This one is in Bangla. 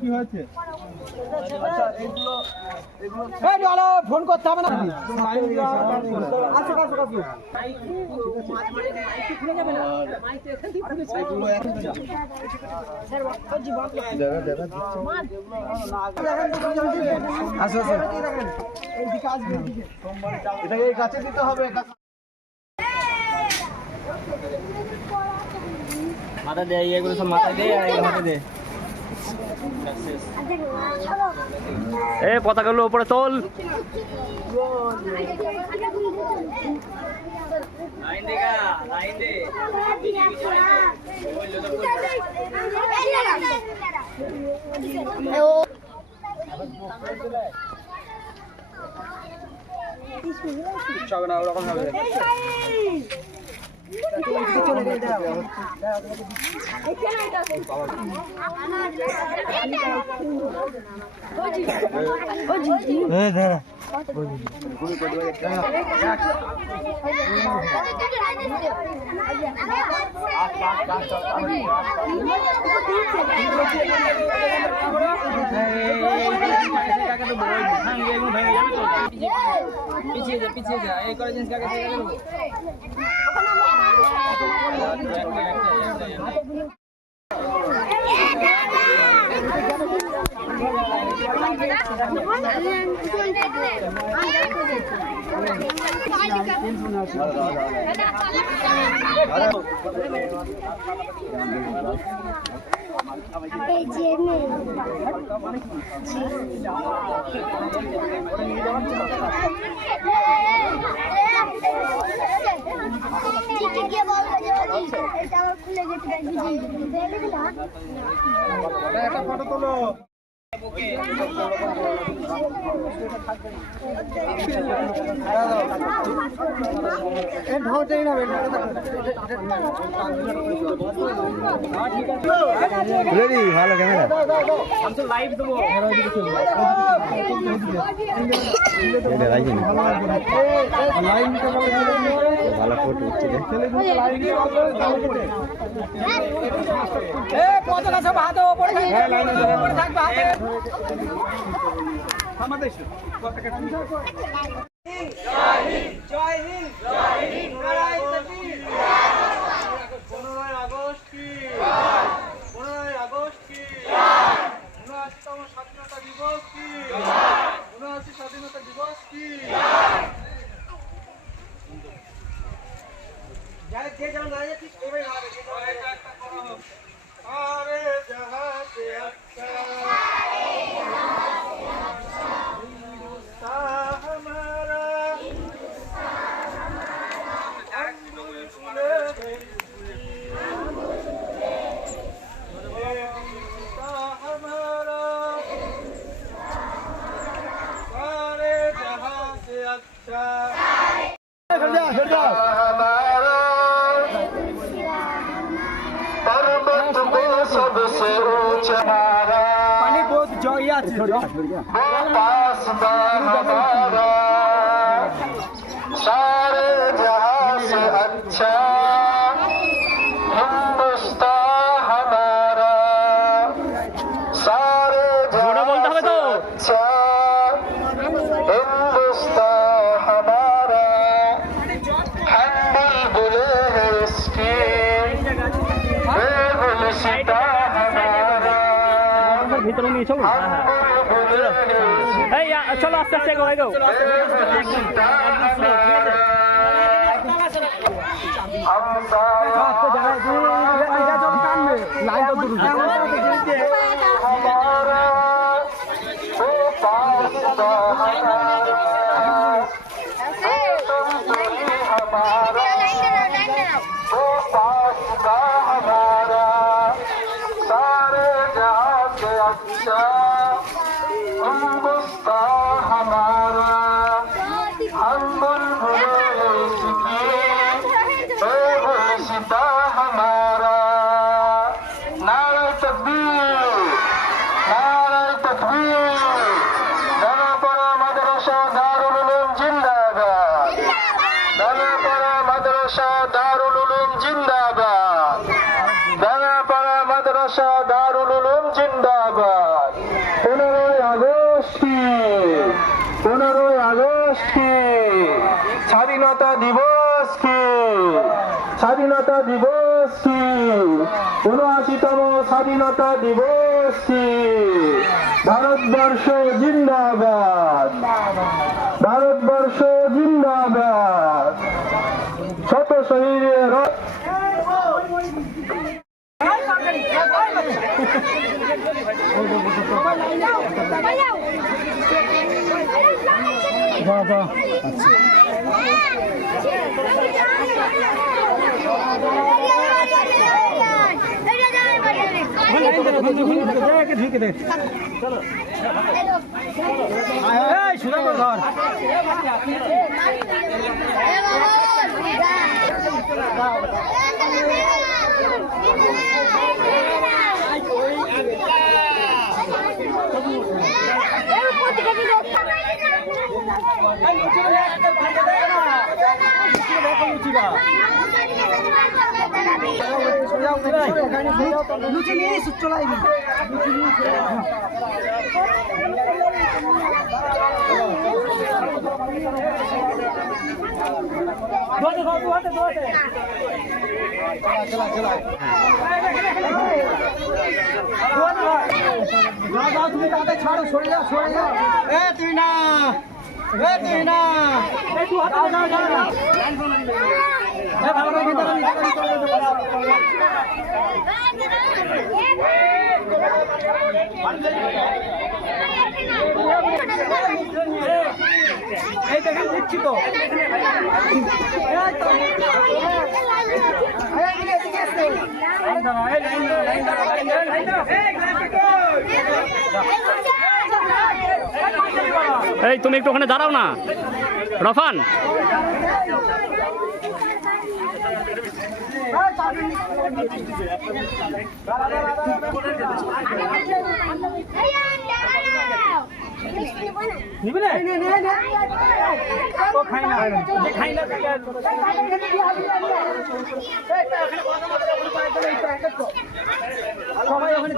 কি হয়েছে? ফোন করতে হবে না। এটাকে এই গাছে দিতে হবে। মাথা দে, এগুলো সব মাথায় দে আর হাতে দে। পতাকাগুলো উপরে তোল। ওরকম হবে। পিছিয়ে যা এই করে জিনিস কাকে ফটো তোলো। ভালো ক্যামেরা লাইভ দেবো। ভালো ফটো উঠছে। স্বাধীনতা দিবস কি? ৭৯ স্বাধীনতা দিবস কি? যে যেমন দাঁড়িয়ে ঠিক এইভাবে আরে জাহাজে আচ্ছা सबसे ऊंचा पानी बहुत जोया हमारा सारे जहां से अच्छा हिंदुस्तान हमारा सारे जहां से अच्छा हिंदुस्तान हमारा हम बुलबुले हैं इसकी ভিতরে নিয়ে চলো। এই চলো আস্তে আস্তে গো গো। दारुल উলুম জিন্দাবাদ, ডাঙ্গাপাড়া মাদ্রাসা দারুল উলুম জিন্দাবাদ। 15ই আগস্ট কি, 15ই আগস্ট কি, স্বাধীনতা দিবস কি, স্বাধীনতা দিবস কি, ৭৯তম স্বাধীনতা দিবস কি। ভারতবর্ষ জিন্দাবাদ, ভারতবর্ষ জিন্দাবাদ। শত শহীদের তুমি তাদের ছাড়ো, সরে যাও, সরে যাও। তুই না, তুই না। এই দেখেন দিচ্ছি তো। এই তুমি একটু ওখানে দাঁড়াও না রফান। সবাই ওখানে